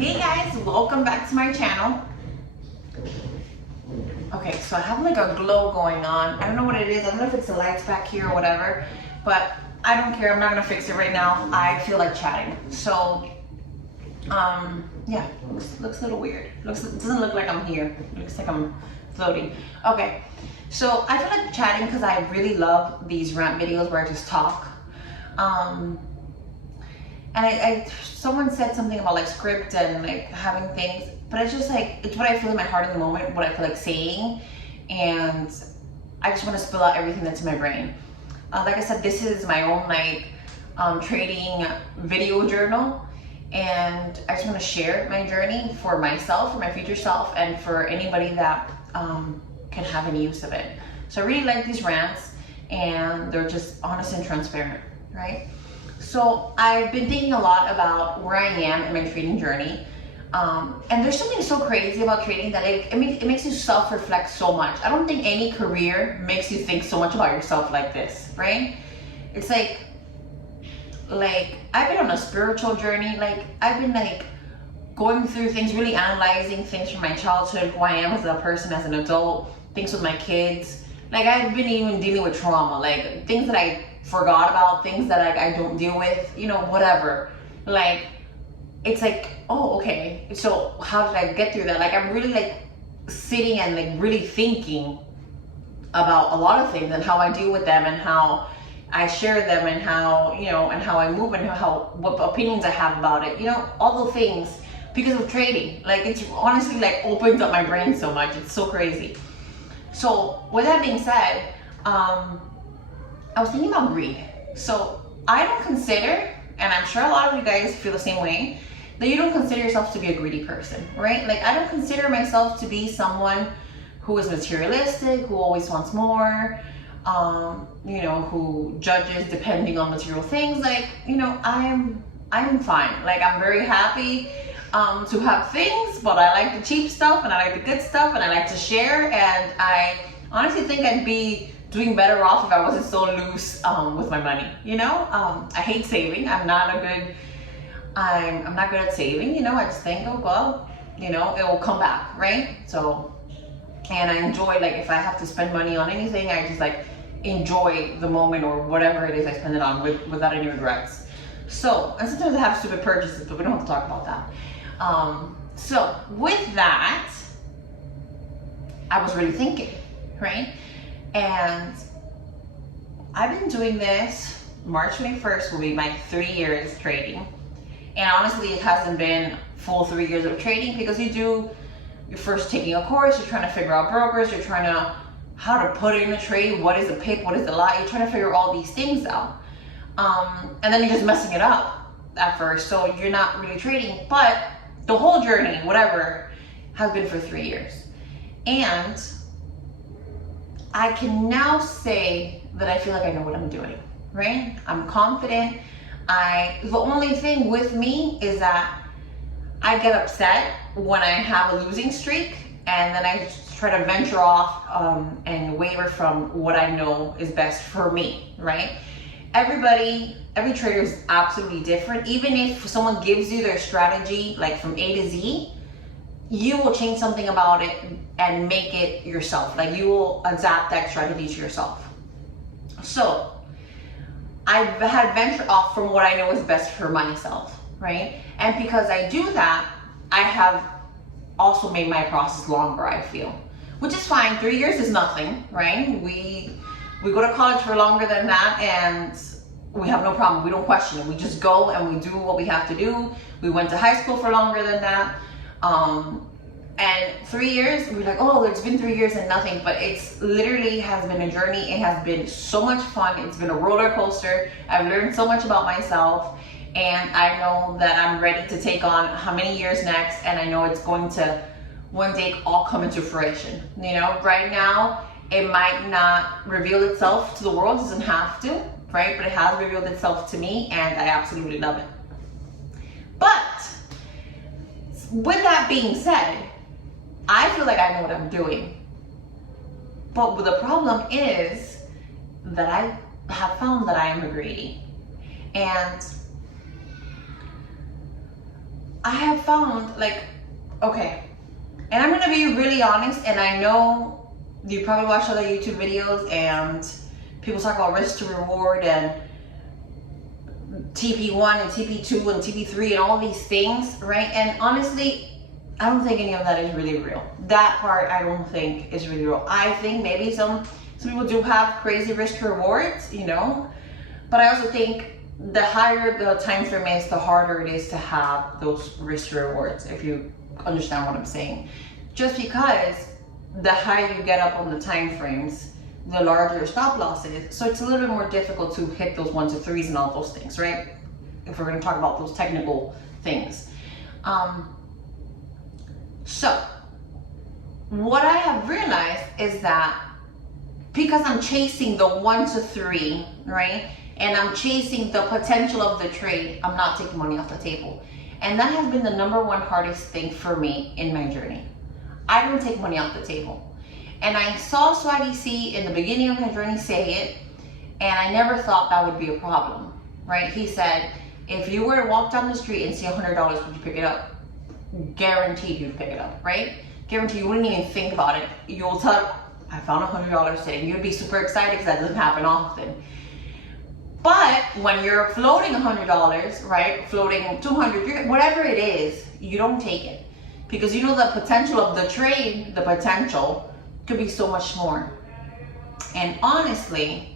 Hey guys, welcome back to my channel. Okay, so I have like a glow going on. I don't know what it is. I don't know if it's the lights back here or whatever, but I don't care. I'm not gonna fix it right now. I feel like chatting. So, yeah, looks a little weird. It doesn't look like I'm here. It looks like I'm floating. Okay, so I feel like chatting because I really love these rant videos where I just talk. And someone said something about like script and like having things, but it's just like, it's what I feel in my heart in the moment, what I feel like saying, and I just want to spill out everything that's in my brain. Like I said, this is my own like trading video journal, and I just want to share my journey for myself, for my future self, and for anybody that can have any use of it. So I really like these rants, and they're just honest and transparent, right? So I've been thinking a lot about where I am in my trading journey. And there's something so crazy about trading that it makes you self-reflect so much. I don't think any career makes you think so much about yourself like this, right? It's like I've been on a spiritual journey. Like I've been like going through things, really analyzing things from my childhood, who I am as a person, as an adult, things with my kids. Like I've been even dealing with trauma, like things that I forgot about, things that I don't deal with, you know, whatever. Like, it's like, oh, okay, so how did I get through that? Like, I'm really like sitting and like really thinking about a lot of things and how I deal with them and how I share them and how, you know, and how I move and what opinions I have about it, you know, all the things because of trading. Like, it's honestly like opens up my brain so much. It's so crazy. So with that being said, I was thinking about greed. So I don't consider, and I'm sure a lot of you guys feel the same way, that you don't consider yourself to be a greedy person, right? Like I don't consider myself to be someone who is materialistic, who always wants more, you know, who judges depending on material things. Like, you know, I'm fine. Like I'm very happy to have things, but I like the cheap stuff and I like the good stuff and I like to share, and I honestly think I'd be doing better off if I wasn't so loose with my money, you know? I hate saving. I'm not good at saving, you know? I just think, oh, well, you know, it will come back, right? So, and I enjoy, like, if I have to spend money on anything, I just like enjoy the moment or whatever it is I spend it on without any regrets. So, and sometimes I have stupid purchases, but we don't have to talk about that. So with that, I was really thinking, right? And I've been doing this. March 21st will be my 3 years trading. And honestly, it hasn't been full 3 years of trading because you're first taking a course, you're trying to figure out brokers, you're trying to, how to put in a trade, what is a pip, what is a lot, you're trying to figure all these things out. And then you're just messing it up at first, so you're not really trading, but the whole journey, whatever, has been for 3 years. And I can now say that I feel like I know what I'm doing, right? I'm confident. The only thing with me is that I get upset when I have a losing streak, and then I try to venture off and waver from what I know is best for me, right? Every trader is absolutely different. Even if someone gives you their strategy, like from A to Z, you will change something about it and make it yourself. Like you will adapt that strategy to yourself. So I've had venture off from what I know is best for myself, right? And because I do that, I have also made my process longer, I feel, which is fine. 3 years is nothing, right? We go to college for longer than that, and we have no problem. We don't question it. We just go and we do what we have to do. We went to high school for longer than that. And 3 years, we're like, oh, it's been 3 years and nothing, but it's literally has been a journey. It has been so much fun. It's been a roller coaster. I've learned so much about myself, and I know that I'm ready to take on how many years next, and I know it's going to one day all come into fruition. You know, right now, it might not reveal itself to the world, it doesn't have to, right? But it has revealed itself to me, and I absolutely love it. But with that being said, I feel like I know what I'm doing. But the problem is that I have found that I am greedy. And I have found like, okay, and I'm gonna be really honest, and I know you probably watch other YouTube videos and people talk about risk to reward and TP1 and TP2 and TP3 and all these things, right? And honestly, I don't think any of that is really real. That part I don't think is really real. I think maybe some people do have crazy risk to rewards, you know, but I also think the higher the time frame is, the harder it is to have those risk rewards, if you understand what I'm saying. Just because the higher you get up on the time frames, the larger your stop loss is. So it's a little bit more difficult to hit those 1 to 3s and all those things, right? If we're going to talk about those technical things. So what I have realized is that because I'm chasing the 1 to 3, right? And I'm chasing the potential of the trade, I'm not taking money off the table. And that has been the number one hardest thing for me in my journey. I don't take money off the table. And I saw Swaggy C in the beginning of my journey say it, and I never thought that would be a problem, right? He said, if you were to walk down the street and see $100, would you pick it up? Guaranteed you'd pick it up, right? Guaranteed you wouldn't even think about it. You'll tell, I found $100 today. You'd be super excited because that doesn't happen often. But when you're floating $100, right? Floating 200, whatever it is, you don't take it. Because you know the potential of the trade, the potential could be so much more. And honestly,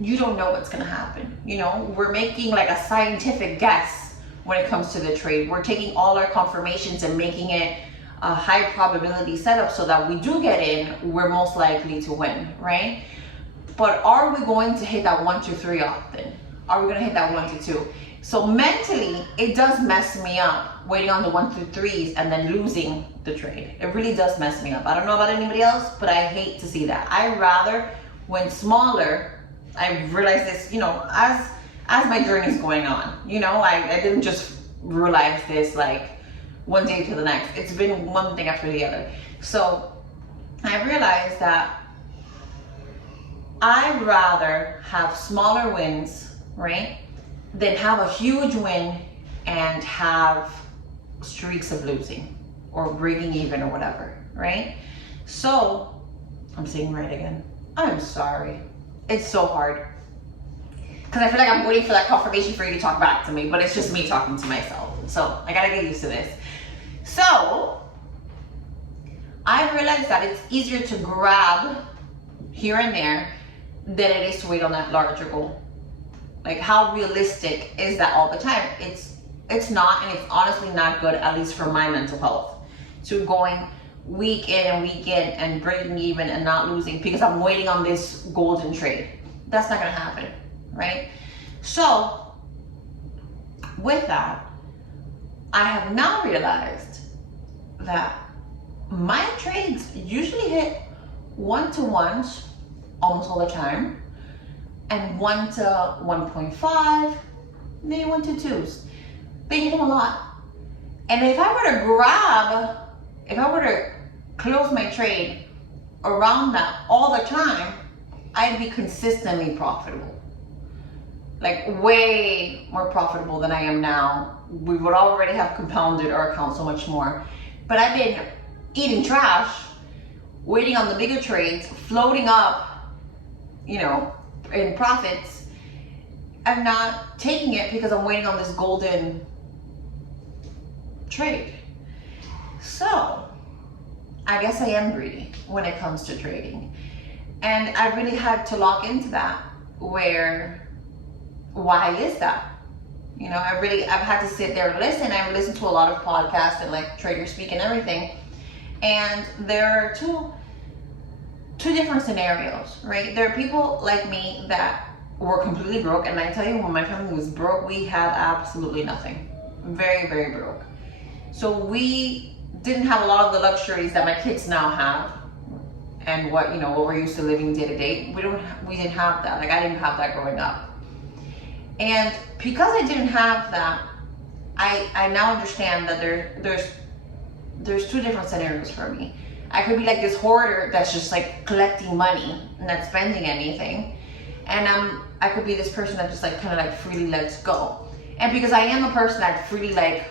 you don't know what's gonna happen. You know, we're making like a scientific guess when it comes to the trade. We're taking all our confirmations and making it a high probability setup so that we do get in, we're most likely to win, right? But are we going to hit that 1 to 3 often? Are we gonna hit that 1 to 2? So mentally, it does mess me up waiting on the 1 through 3s and then losing the trade. It really does mess me up. I don't know about anybody else, but I hate to see that. I rather, when smaller, I realize this, you know, as my journey is going on. You know, I didn't just realize this like one day to the next. It's been one thing after the other. So I realized that I'd rather have smaller wins, right, than have a huge win and have streaks of losing or breaking even or whatever, right? So, I'm saying right again. I'm sorry. It's so hard. Because I feel like I'm waiting for that confirmation for you to talk back to me, but it's just me talking to myself. So, I gotta get used to this. So, I realized that it's easier to grab here and there than it is to wait on that larger goal. Like, how realistic is that all the time? It's not, and it's honestly not good, at least for my mental health, to going week in and week in and breaking even and not losing because I'm waiting on this golden trade. That's not gonna happen, right? So, with that, I have now realized that my trades usually hit 1-to-1s almost all the time, and 1 to 1.5, maybe 1-to-2s. They hit them a lot. And if I were to close my trade around that all the time, I'd be consistently profitable. Like way more profitable than I am now. We would already have compounded our account so much more. But I've been eating trash, waiting on the bigger trades, floating up, you know, in profits. I'm not taking it because I'm waiting on this golden trade. So, I guess I am greedy when it comes to trading. And I really had to lock into that, why is that? You know, I've had to sit there and listen. I've listened to a lot of podcasts and like Trader Speak and everything. And there are two different scenarios, right? There are people like me that were completely broke. And I tell you, when my family was broke, we had absolutely nothing. Very, very broke. So we didn't have a lot of the luxuries that my kids now have, and what we're used to living day to day. We didn't have that. Like, I didn't have that growing up. And because I didn't have that, I now understand that there's two different scenarios for me. I could be like this hoarder that's just like collecting money and not spending anything, and I could be this person that just like kind of like freely lets go. And because I am a person that freely like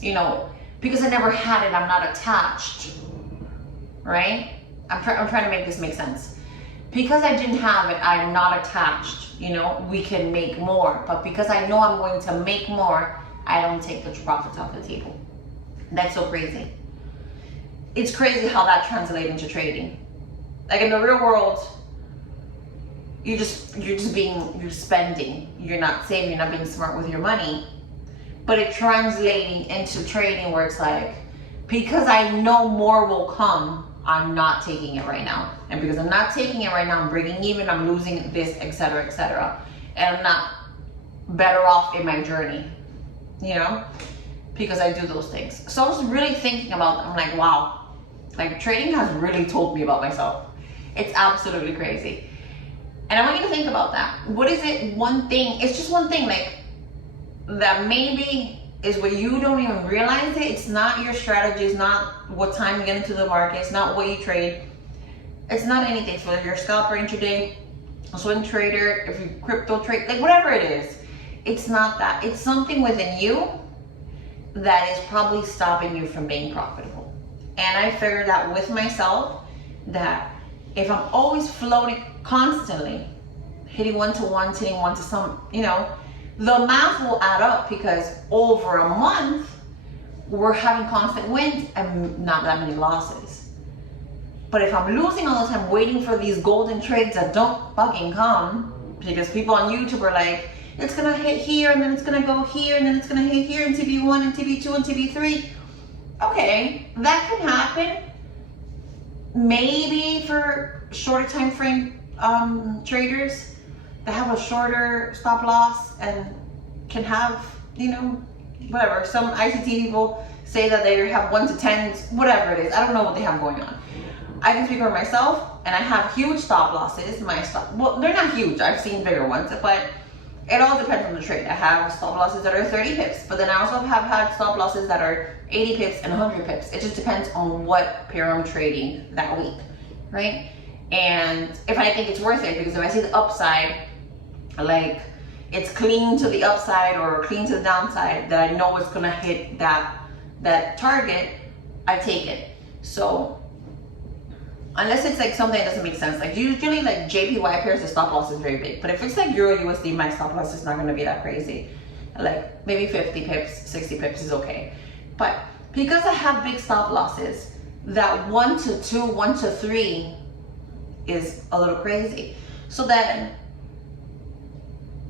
You know, because I never had it, I'm not attached, right? I'm trying to make this make sense. Because I didn't have it, I'm not attached. You know, we can make more, but because I know I'm going to make more, I don't take the profits off the table. That's so crazy. It's crazy how that translates into trading. Like in the real world, you're spending. You're not saving, you're not being smart with your money. But it's translating into trading where it's like, because I know more will come, I'm not taking it right now. And because I'm not taking it right now, I'm breaking even, I'm losing this, etc., etc. And I'm not better off in my journey, you know, because I do those things. So I was really thinking about, I'm like, wow, like trading has really told me about myself. It's absolutely crazy. And I want you to think about that. What is it, one thing, it's just one thing, like, that maybe is where you don't even realize it. It's not your strategy, it's not what time you get into the market, it's not what you trade. It's not anything. So if you're a scalper, intraday, a swing trader, if you crypto trade, like whatever it is, it's not that. It's something within you that is probably stopping you from being profitable. And I figured out with myself that if I'm always floating constantly, hitting one-to-ones, hitting one to some, you know, the math will add up because over a month, we're having constant wins and not that many losses. But if I'm losing all the time waiting for these golden trades that don't fucking come, because people on YouTube are like, it's gonna hit here and then it's gonna go here and then it's gonna hit here in TB1 and TB2 and TB3. Okay, that can happen. Maybe for shorter time frame traders that have a shorter stop loss and can have, you know, whatever. Some ICT people say that they have 1 to 10s, whatever it is. I don't know what they have going on. I can speak for myself, and I have huge stop losses. Well, they're not huge. I've seen bigger ones, but it all depends on the trade. I have stop losses that are 30 pips, but then I also have had stop losses that are 80 pips and 100 pips. It just depends on what pair I'm trading that week, right? And if I think it's worth it, because if I see the upside, like it's clean to the upside or clean to the downside, that I know it's gonna hit that target, I take it. So unless it's like something that doesn't make sense, like usually like JPY pairs, the stop loss is very big. But if it's like Euro USD, my stop loss is not gonna be that crazy. Like maybe 50 pips, 60 pips is okay. But because I have big stop losses, that 1 to 2, 1 to 3 is a little crazy. So then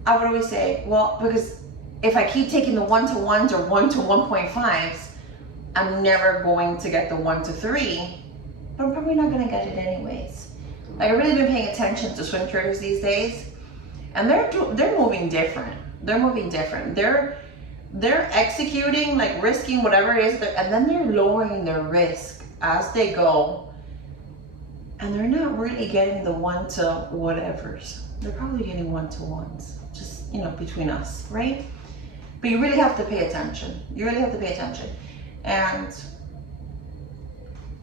I would always say, well, because if I keep taking the 1-to-1s or 1 to 1.5s, I'm never going to get the 1 to 3, but I'm probably not gonna get it anyways. Like, I've really been paying attention to swing traders these days, and they're moving different. They're moving different. They're executing, like risking whatever it is, and then they're lowering their risk as they go, and they're not really getting the 1 to whatevers. They're probably getting 1-to-1s, just, you know, between us, right? But you really have to pay attention. You really have to pay attention. And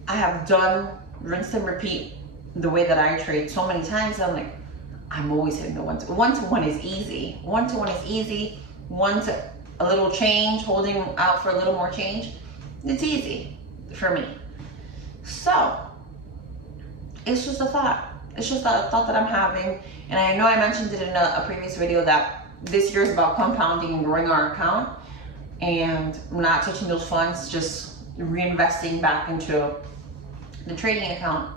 I have done rinse and repeat the way that I trade so many times. I'm like, I'm always hitting the 1-to-1 is easy. 1-to-1 is easy. 1 to a little change, holding out for a little more change. It's easy for me. So it's just a thought. It's just a thought that I'm having. And I know I mentioned it in a previous video that this year is about compounding and growing our account and not touching those funds, just reinvesting back into the trading account.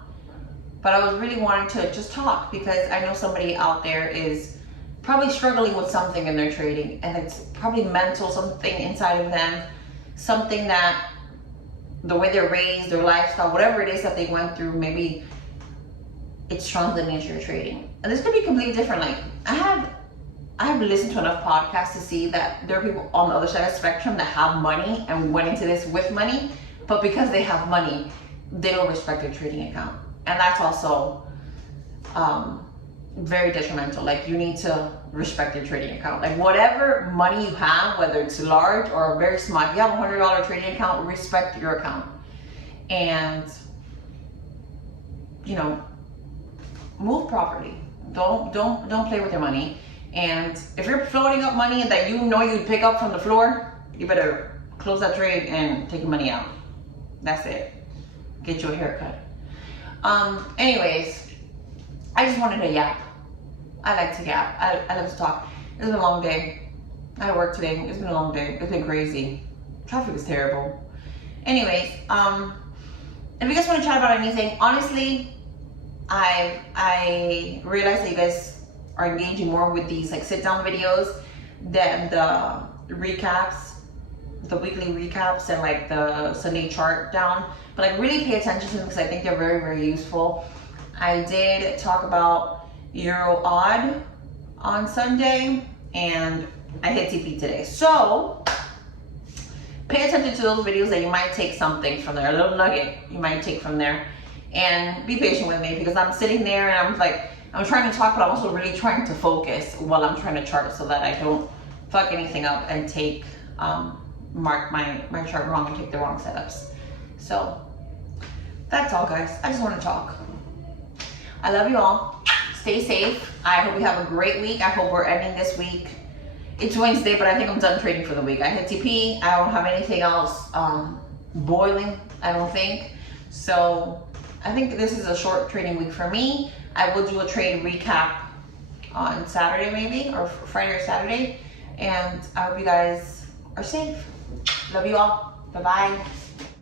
But I was really wanting to just talk because I know somebody out there is probably struggling with something in their trading, and it's probably mental, something inside of them, something that the way they're raised, their lifestyle, whatever it is that they went through, maybe it's translating into your trading. And this could be completely different. Like I have listened to enough podcasts to see that there are people on the other side of the spectrum that have money and went into this with money, but because they have money, they don't respect their trading account. And that's also very detrimental. Like you need to respect your trading account. Like whatever money you have, whether it's large or very small, if you have a $100 trading account, respect your account. And, you know, move properly. Don't play with your money. And if you're floating up money that you know you'd pick up from the floor, you better close that trade and take your money out. That's it. Get you a haircut. Anyways, I just wanted to yap. I like to yap. I love to talk. It's been a long day. I had work today. It's been a long day. It's been crazy. Traffic is terrible. Anyways, if you guys want to chat about anything, honestly, I realize that you guys are engaging more with these like sit down videos than the recaps, the weekly recaps and like the Sunday chart down. But like really pay attention to them because I think they're very, very useful. I did talk about Euro odd on Sunday and I hit TP today. So pay attention to those videos that you might take something from there, a little nugget you might take from there. And be patient with me because I'm sitting there and I'm like, I'm trying to talk, but I'm also really trying to focus while I'm trying to chart so that I don't fuck anything up and take, mark my chart wrong and take the wrong setups. So that's all, guys. I just want to talk. I love you all. Stay safe. I hope you have a great week. I hope we're ending this week. It's Wednesday, but I think I'm done trading for the week. I hit TP. I don't have anything else boiling, I don't think. So I think this is a short trading week for me. I will do a trade recap on Saturday maybe, or Friday or Saturday. And I hope you guys are safe. Love you all. Bye-bye.